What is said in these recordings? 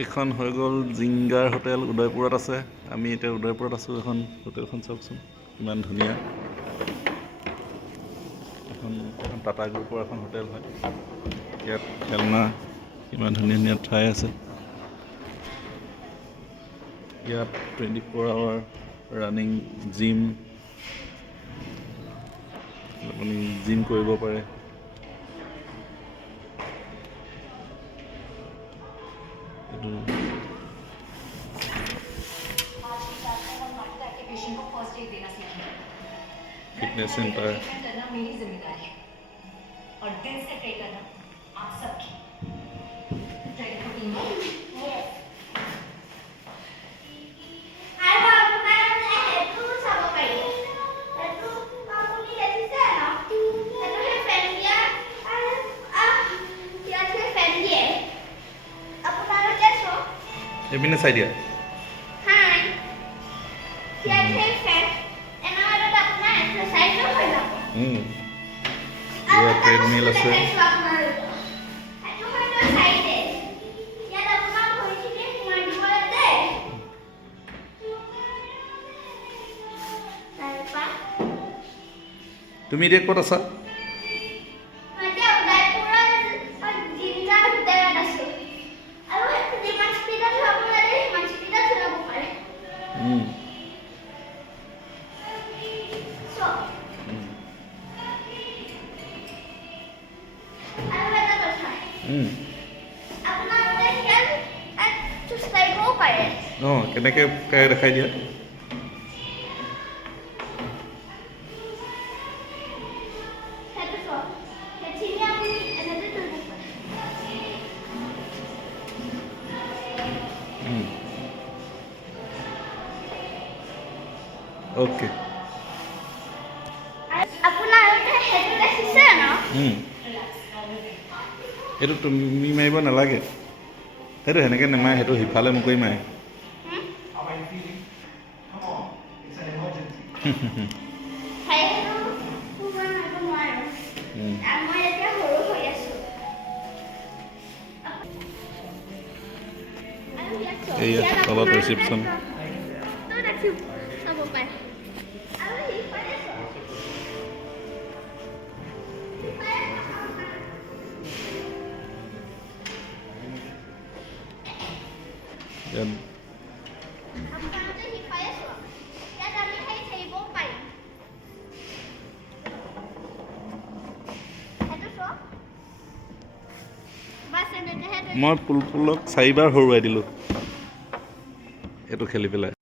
এইখন হৈ গ'ল জিংগাৰ হোটেল উদয়পুৰত আছে। আমি এতিয়া উদয়পুৰত আছোঁ। এখন হোটেলখন চাওকচোন কিমান ধুনীয়া। এখন টাটা গ্ৰুপৰ এখন হোটেল হয়। ইয়াত খেলনা কিমান ধুনীয়া ধুনীয়া ঠাই আছে। ইয়াত 24 আৱাৰ ৰানিং জিম, আপুনি জিম কৰিব পাৰে। এইটো फिटनेस सेंटर करना मेरी जिम्मेदारी है और दिल से प्रे करना आप सबकी। এপিনে চাই দিয়া। ট্ৰেডমিল আছে। তুমি এতিয়া ক'ত আছা? কেনেকৈ দেখাই দিয়া। ओके এইটো তুমি মাৰিব নালাগে। সেইটো সেনেকৈ নেমাৰে, সেইটো সিফালে মুকৰি মাৰে। এইয়া তলত ৰিচিপশ্যন। মই পুলক 4বাৰ হৰুৱাই দিলোঁ এইটো খেলি পেলাই।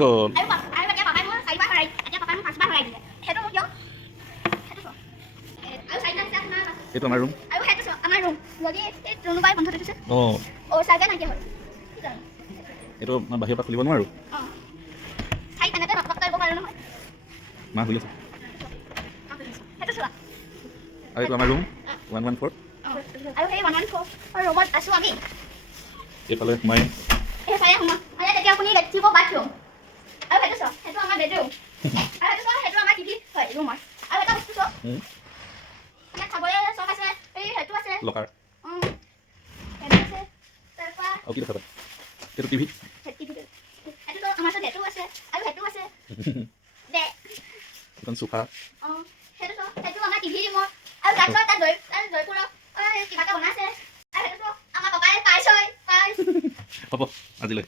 গ'ল। এইটো আমাৰ ৰুম। এইটো বাহিৰৰ পৰা খুলিব নোৱাৰোঁ। মা শুই আছে। আৰু এইটো আমাৰ ৰুম 114। এইফালে সোমাই লকাৰ। আৰু কি দেখা পায়? এইটো টিভি। এখন সোফা। হ'ব আজিলৈ।